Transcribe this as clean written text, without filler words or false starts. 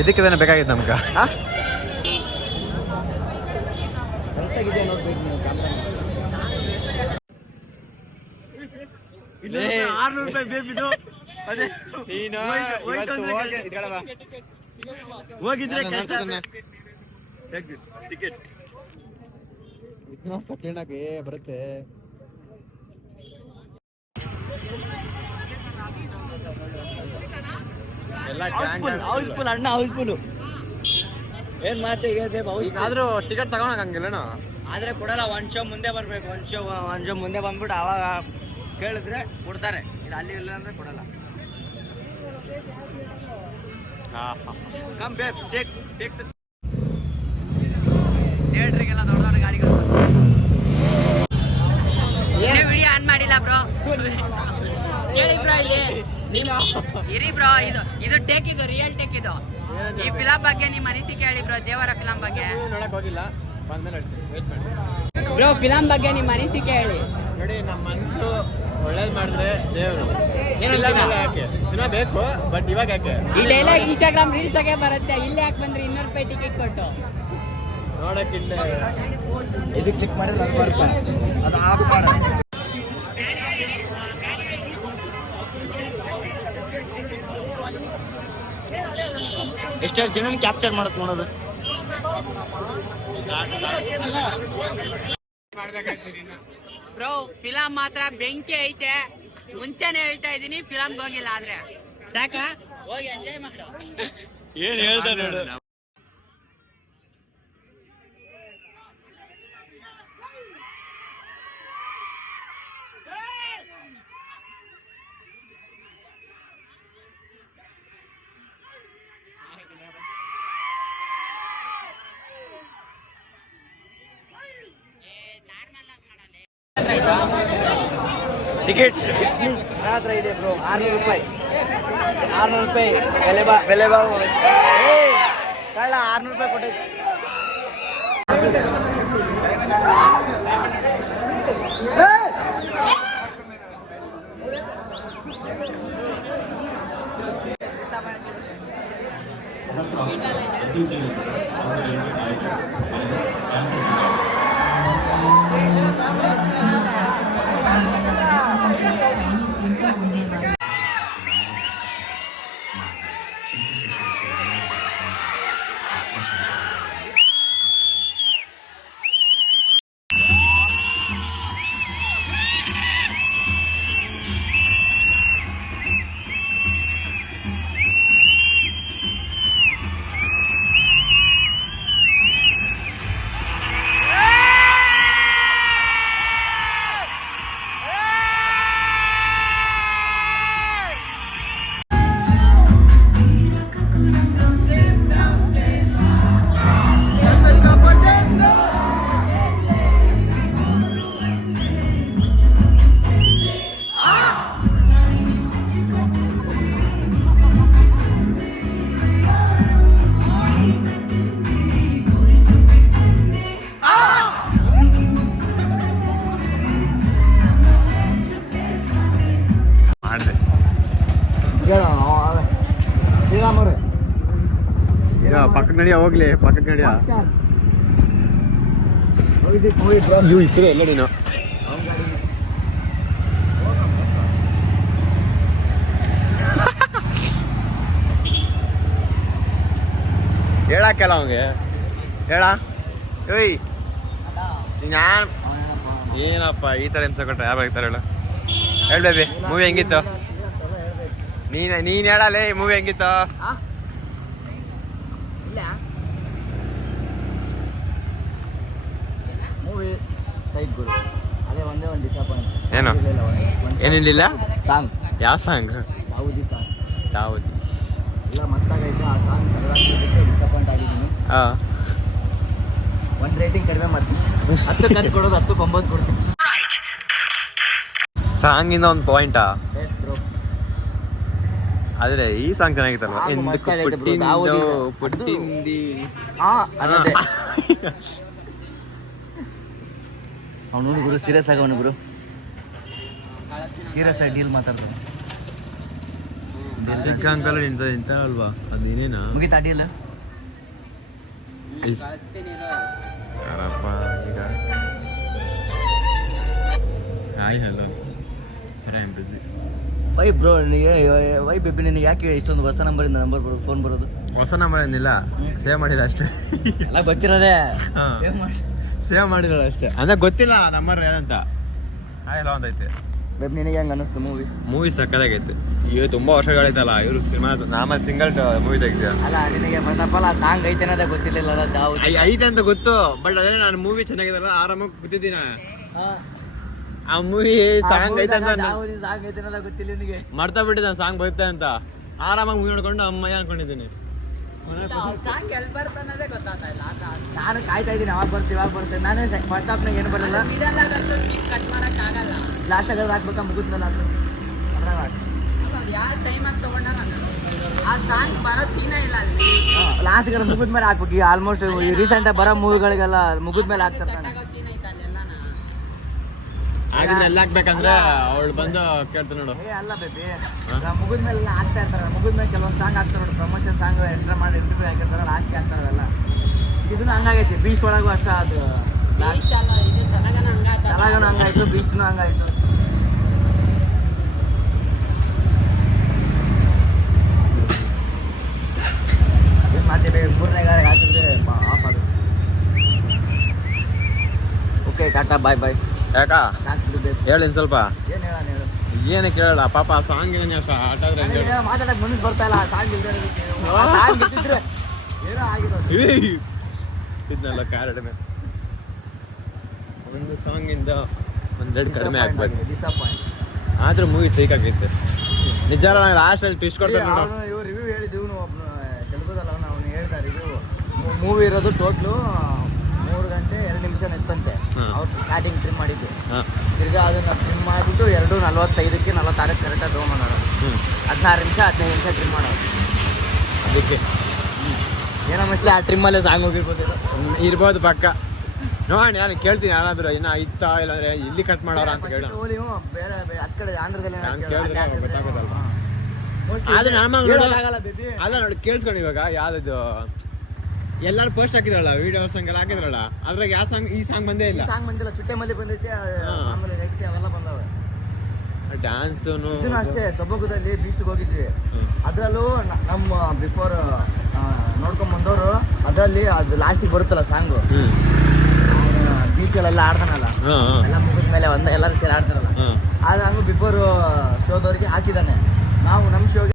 ಇದಕ್ಕೆ ತಾನೇ ಬೇಕಾಗಿತ್ತು ನಮ್ಗೆ. ಹೋಗಿದ್ರೆ ಟಿಕೆಟ್ ಬರುತ್ತೆ. ಹೌಸ್ಫುಲ್ ಅಣ್ಣ, ಹೌಸ್ಫುಲ್. ಏನ್ ಮಾಡ್ತೀವಿ ಆದ್ರೂ ಟಿಕೆಟ್ ತಗೊಳಕಂಗಿಲ್ಲ. ಆದ್ರೆ ಕೊಡಲ್ಲ. ಒಂದ್ ಶೋ ಮುಂದೆ ಬರ್ಬೇಕು. ಒಂದ್ ಶೋ ಮುಂದೆ ಬಂದ್ಬಿಟ್ಟು ಅವಾಗ ಕೇಳಿದ್ರೆ ಕೊಡ್ತಾರೆ. ಇದು ಅಲ್ಲಿ ಇಲ್ಲ ಅಂದ್ರೆ ಕೊಡಲ್ಲ. ಕಮ್ ಬೇಬ್, ಟೇಕ್ ಥಿಯೇಟರ್ಗೆಲ್ಲ ದೊಡ್ಡ ದೊಡ್ಡ ಗಾಡಿಗಳು. ವಿಡಿಯೋ ಆನ್ ಮಾಡಿಲ್ಲ ಬ್ರೋ. ಹೇಳಿ ಬ್ರೋ, ಇಲ್ಲಿ ಇರಿ ಬ್ರೋ. ಇದು ಟೇಕ್, ಇದು ರಿಯಲ್ ಟೇಕ್. ಇದು ಈ ಫಿಲಂ ಬಗ್ಗೆ ನಿಮ್ಮ ಅನಿಸಿಕೆ ಹೇಳಿ ಬ್ರೋ. ದೇವರ ಫಿಲಂ ಬಗ್ಗೆ ನೋಡಕ್ ಹೋಗಿಲ್ಲ, ಬಂದ್ಮೇಲೆ ಬ್ರೋ ಫಿಲಂ ಬಗ್ಗೆ ನಿಮ್ಮ ಅನಿಸಿಕೆ ಹೇಳಿ. ನೋಡಿ, ನಮ್ಮ ಮನಸ್ಸು ಒಳ್ಳೇದ್ ಮಾಡಿದ್ರೆ ದೇವರು. ಯಾಕೆ ಸಿನಿಮಾ ಬೇಕು, ಬಟ್ ಇವಾಗ ಯಾಕೆ ಈ ಡೈಲಾಗ್ ಇನ್ಸ್ಟಾಗ್ರಾಮ್ ರೀಲ್ಸ್ ಆಗೆ ಬರುತ್ತೆ. ಇಲ್ಲಿ ಯಾಕೆ ಬಂದ್ರೆ 200 ರೂಪಾಯಿ ಟಿಕೆಟ್ ಕೊಟ್ಟು ನೋಡಕ್ಕಿಲ್ಲ. ಇದು ಕ್ಲಿಕ್ ಮಾಡಿದ್ರೆ ಅದು ಬರುತ್ತೆ, ಅದು ಆಫ್ ಮಾಡ. ಎಷ್ಟೆಷ್ಟು ಜನ ಕ್ಯಾಪ್ಚರ್ ಮಾಡಕ್ ನೋಡೋದು. ಬ್ರೋ ಫಿಲಂ ಮಾತ್ರ ಬೆಂಕಿ ಐತೆ. ಮುಂಚೆನೆ ಹೇಳ್ತಾ ಇದೀನಿ, ಫಿಲಂಗೆ ಹೋಗಿಲ್ಲ ಆದ್ರೆ ಸಾಕ, ಹೋಗಿ ಎಂಜಾಯ್ ಮಾಡು. ಏನ್ ಹೇಳ್ತಾ ನೋಡು. ಟಿಕೆಟ್ ಹತ್ರ ಇದೆ ಬ್ರೋ. 600 ರೂಪಾಯಿ. 600 ರೂಪಾಯಿ ಬೆಲೆ ಬಾವು ಕಳ್ಳ. 600 ರೂಪಾಯಿ ಕೊಟ್ಟೈತಿ. ಪಕ್ಕದ ನಡಿಯ ಹೋಗ್ಲಿ, ಪಕ್ಕದ ನಡಿಯ ಇದ್ರೆ ಎಲ್ಲ ನೀನು ಹೇಳಕ್ಕಲ್ಲ ಅವಂಗೆ. ಹೇಳ ಏಯ್, ನಾನು ಏನಪ್ಪ ಈ ಥರ ಹಿಂಸೆ ಕೊಟ್ರೆ ಯಾರು ಬರ್ತಾರೆ ಹೇಳು. ಹೇಳ್ಬೇಬಿ, ಮೂವಿ ಹೆಂಗಿತ್ತು? ನೀನ್ ಹೇಳಲೇ, ಮೂವಿ ಹೆಂಗಿತ್ತು? ಮೂವಿ ಸೈಡ್ ಗುರು, ಅದೇ ಒಂದೇ ಒಂದು ಡಿಸಪಾಯಿಂಟ್. ಏನು ಏನಿಲ್ಲ? ಸಾಂಗ್. ಯಾವ ಸಾಂಗ್? ಯಾವುದಿ ಸಾಂಗ್? ಯಾವುದು ಎಲ್ಲ ಮಸ್ತಾಗೈತೆ. ಆ ಸಾಂಗ್ ಡಿಸಪಾಯಿಂಟ್ ಆಗಿದ್ದೀನಿ. ಒಂದು ರೇಟಿಂಗ್ ಕಡಿಮೆ ಮಾಡ್ತೀನಿ. 10 ಕತ್ ಕೊಡೋದು 10 9 ಕೊಡ್ತೀನಿ. ಸಾಂಗಿಂದ ಒಂದು ಪಾಯಿಂಟಾ? S bro. ಆದ್ರೆ ಈ ಸಾಂಗ್ ಚೆನ್ನಾಗಿತ್ತಲ್ವ? ಪುಟ್ಟಿಂದಿ ಅನ್ನೋದೇ ಅವನು ಗುರು ಸೀರಿಯಸ್ ಆಗಿ. ಅವನು ಗುರು ಸೀರಿಯಸ್ ಆಗಿ ಡೀಲ್ ಮಾತಾಡ್ತಾನೆ. ಚಿಕ್ಕ ಅಂಕಲ್ ಇಂತ ಅಲ್ವಾ ಅದೇನೇನಾ ಮುಗಿತಾ ಅಡ್ಡಿಲ್ಲ ಯಾರಪ್ಪ ಈಗ ಹಾಯ್ ಹಲೋ ಸರಿ I am busy why bro why baby ನಿನಗೆ ಯಾಕೆ ಇಷ್ಟೊಂದು ಹೊಸ ನಂಬರಿಂದ ನಂಬರ್ ಫೋನ್ ಬರೋದು ಹೊಸ ನಂಬರ್ ಏನಿಲ್ಲ ಸೇವ್ ಮಾಡಿಲ್ಲ ಅಷ್ಟೇ ಎಲ್ಲ ಗೊತ್ತಿರೋದೇ ಹಾ. ಸೇವ್ ಮಾಡಿ ಸೇವ್ ಮಾಡಿಲ್ಲ ಅಷ್ಟೇ ಅಂದ್ರೆ ಗೊತ್ತಿಲ್ಲ ನಂಬರ್ ಏನಂತ ಹಾಯ್ ಹಲೋ ಅಂತೈತೆ ಬೇಬಿ ನಿನಗೆ ಹೆಂಗೆ ಅನ್ನಿಸ್ತು ಮೂವಿ ಸಕ್ಕದಾಗೈತೆ ಇವ್ ತುಂಬಾ ವರ್ಷಗಳೈತಲ್ಲ ಇವ್ರು ಸಿನಿಮಾ ನಾಮ ಸಿಂಗಲ್ ಮೂವಿ ತೆಗ್ದ ಅಲ್ಲ ನಿನಗೆ ಫಸ್ಟ್ ಆ ಸಾಂಗ್ ಐತೆ ಅನ್ನೋದೇ ಗೊತ್ತಿರ್ಲಿಲ್ಲ ಯಾವ್ದು ಐತೆ ಅಂತ ಗೊತ್ತು ಬಟ್ ಅದೇ ನಾನು ಮೂವಿ ಚೆನ್ನಾಗಿದಲ್ಲ ಆರಾಮಾಗಿ ಕೂತಿದ್ದೀನ ಆ ಮೂವಿ ಸಾಂಗ್ ಐತೆ ಅಂತ ಸಾಂಗ್ ಐತೆ ಅನ್ನೋದೇ ಗೊತ್ತಿಲ್ಲ ನಿನಗೆ ಮರ್ತಾ ಬಿಟ್ಟಿದ್ದ ಸಾಂಗ್ ಬರುತ್ತೆ ಅಂತ ಆರಾಮಾಗಿ ಮೂವಿ ನೋಡ್ಕೊಂಡು ಅಮ್ಮಯ್ಯ ಅನ್ಕೊಂಡಿದ್ದೀನಿ ಸಾಂಗ್ ಎಲ್ಲಿ ಬರ್ತಾನದೇ ಗೊತ್ತಾಗ್ತಾ ಇಲ್ಲ ನಾನು ಕಾಯ್ತಾ ಇದ್ದೀನಿ ಅವಾಗ ಬರ್ತೇನೆ ನಾನೇ ಫಸ್ಟ್ ಹಾಫ್ನಾಗ ಏನು ಬರಲ್ಲ ಇದೆಲ್ಲ ಸ್ಕಿಪ್ ಕಟ್ ಮಾಡಕ್ ಆಗಲ್ಲ ಲಾಸ್ಟ್ ಆಗ ಹಾಕ್ಬೇಕಾ ಮುಗಿದ್ಮೇಲೆ ಯಾವ ಟೈಮ್ ಅಂತ ತಗೊಂಡಾಗ ಆ ಸಾಂಗ್ ಬರೋ ಸೀನೇ ಇಲ್ಲ ಅಲ್ಲಿ ಲಾಸ್ಟ್ ಮುಗಿದ್ಮೇಲೆ ಹಾಕ್ಬೇಕು ಈಗ ಆಲ್ಮೋಸ್ಟ್ ರೀಸೆಂಟ್ ಬರೋ ಮೂವಿಗಳಿಗೆಲ್ಲ ಮುಗಿದ್ಮೇಲೆ ಹಾಕ್ತಾರೆ ಸೀನ್ ಐತೆ ಅಲ್ಲೆಲ್ಲನ ಆಗಿದ್ರೆ ಎಲ್ಲ ಹಾಕ್ಬೇಕಂದ್ರೆ ಅವಳು ಬಂದು ಕೇಳ್ತಾನೆ ನೋಡು ಏ ಅಲ್ಲ ಬೇಬಿ ಮುಗಿದ್ಮೇಲೆ ಹಾಕ್ತಾ ಇರ್ತಾರೆ ಮುಗಿದ್ಮೇಲೆ ಕೆಲವೊಂದು ಸಾಂಗ್ ಹಾಕ್ತಾರೆ ನೋಡಿ ಪ್ರಮೋಷನ್ ಸಾಂಗ್ ಎಂಟ್ರ್ ಮಾಡಿ ಇಂಟರ್ವ್ಯೂ ಹಾಕಿರ್ತಾರೆ ಲಾಸ್ಟ್ಗೆ ಹಾಕ್ತಾರೆ ಅವೆಲ್ಲ ಇದನ್ನು ಹಂಗಾಗೈತಿ ಬೀಚ್ ಒಳಗೂ ಅಷ್ಟ ಅದು ಇದು ಸಲಗನ ಹಂಗಾಯ್ತು ತಲಾಗನು ಹಂಗಾಯ್ತು ಬೀಚ್ನು ಹಂಗಾಯ್ತು ಏನು ಮಾಡ್ತೀವಿ ಮೂರನೇ ಗಾರಿಗೆ ಹಾಕಿದ್ರೆ ಆಫ್ ಆಗುತ್ತೆ ಓಕೆ ಟಾಟಾ ಬಾಯ್ ಬಾಯ್ ಯಾಕಾ ಹೇಳಿ ಸ್ವಲ್ಪ ಏನು ಹೇಳೋಣ ಹೇಳು ಏನೇ ಕೇಳಲ್ಲ ಪಾಪ ಆ ಸಾಂಗ್ ಇದೆ ಆಟ ಆದ್ರೆ ಹೆಂಗೆ ಹೇಳು? ಮಾತಾಡಕ್ ಮನಸ್ಸು ಬರ್ತಾ ಇಲ್ಲ ಸಾಂಗ್ ಇಲ್ದಿದ್ರೆ ಏನೋ ಆಗಿರೋದು ಇದನ್ನೆಲ್ಲ ಕಾರಡಮೆ ಒಂದು ಸಾಂಗ್ ಇಂದ ಒಂದೆರಡು ಕಡಿಮೆ ಆಗ್ಬೇಕು ಡಿಸಪಾಯಿಂಟ್ ಆದ್ರೂ ಮೂವಿ ಸೈಕ್ ಆಗೈತೆ ನಿಜ ಲಾಸ್ಟ್ ಅಲ್ಲಿ ಟ್ವಿಸ್ಟ್ ಕೊಡ್ತಾರೆ ನೋಡು ಇವ್ರು ರಿವ್ಯೂ ಹೇಳಿದ್ದು ಇವನು ಒಬ್ಬನು ತೆಲುಗುದಲ್ಲ ಅವನು ಹೇಳ್ತಾ ರಿವ್ಯೂ ಮೂವಿ ಇರೋದು ಟೋಟ್ಲು 3 ಗಂಟೆ 2 ನಿಮಿಷ ಇತ್ತಂತೆ ಅವ್ರು ಸ್ಟಾರ್ಟಿಂಗ್ ಟ್ರಿಮ್ ಮಾಡಿದ್ದು ತಿರ್ಗಾ ಅದನ್ನು ಟ್ರಿಮ್ ಮಾಡಿಬಿಟ್ಟು 2:45ಕ್ಕೆ 46 ಕರೆಕ್ಟಾಗಿ ತೊಗೊಂಬಂದೋದು 16 ನಿಮಿಷ 15 ನಿಮಿಷ ಟ್ರಿಮ್ ಮಾಡೋದು ಅದಕ್ಕೆ ಏನೋ ಮಸ್ಲಿ ಆ ಟ್ರಿಮ್ಮಲ್ಲೇ ಸಾಂಗ್ ಹೋಗಿರ್ಬೋದು ಇರ್ಬೋದು ಪಕ್ಕ ನೋಡಿ ನಾನು ಕೇಳ್ತೀನಿ ಯಾರಾದ್ರೂ ಇನ್ನ ಇತ್ತಾ ಇಲ್ಲಾಂದ್ರೆ ಇಲ್ಲಿ ಕಟ್ ಮಾಡೋರ ಅಂತ ಕೇಳ ಬೇರೆ ಹತ್ತು ಕಡೆ ಆಂಧ್ರದಲ್ಲಿ ನಾನು ಕೇಳಿದ್ರೆ ಗೊತ್ತಾಗೋದಲ್ವಾ ಆದ್ರೆ ಆಗಲ್ಲ ಬೇಬಿ ಅಲ್ಲ ನೋಡಿ ಕೇಳಿಸ್ಕೊಂಡು ಇವಾಗ ಯಾವ್ದು ಎಲ್ಲಾರು ಪೋಸ್ಟ್ ಹಾಕಿದ್ರಲ್ಲ ವಿಡಿಯೋ ಸಾಂಗ್ ಎಲ್ಲ ಹಾಕಿದ್ರಲ್ಲ ಅದ್ರಾಗ ಯಾವ ಸಾಂಗ್ ಈ ಸಾಂಗ್ ಬಂದೇ ಇಲ್ಲ ಸಾಂಗ್ ಬಂದಿಲ್ಲ ಚುಟ್ಟೆ ಮಲ್ಲಿ ಬಂದೈತಿ ಆಮೇಲೆ ನೆಕ್ಸ್ಟ್ ಅವೆಲ್ಲ ಬಂದವೆ ಡ್ಯಾನ್ಸ್ ಇದನ್ನು ಅಷ್ಟೇ ಸೊಬಗುದಲ್ಲಿ ಬೀಚ್ಗೆ ಹೋಗಿದ್ವಿ ಅದರಲ್ಲೂ ನಮ್ಮ ಬಿಫೋರ್ ನೋಡ್ಕೊಂಡ್ ಬಂದವರು ಅದರಲ್ಲಿ ಅದು ಲಾಸ್ಟಿಗೆ ಬರುತ್ತಲ್ಲ ಸಾಂಗು ಬೀಚಲ್ಲೆಲ್ಲ ಆಡ್ತಾನಲ್ಲ ಎಲ್ಲ ಮುಗಿದ್ಮೇಲೆ ಎಲ್ಲರೂ ಸೇರಿ ಆಡ್ತಾರಲ್ಲ ಅದು ಹಂಗು ಬಿಫೋರ್ ಶೋದವ್ರಿಗೆ ಹಾಕಿದ್ದಾನೆ ನಾವು ನಮ್ಮ ಶೋಗೆ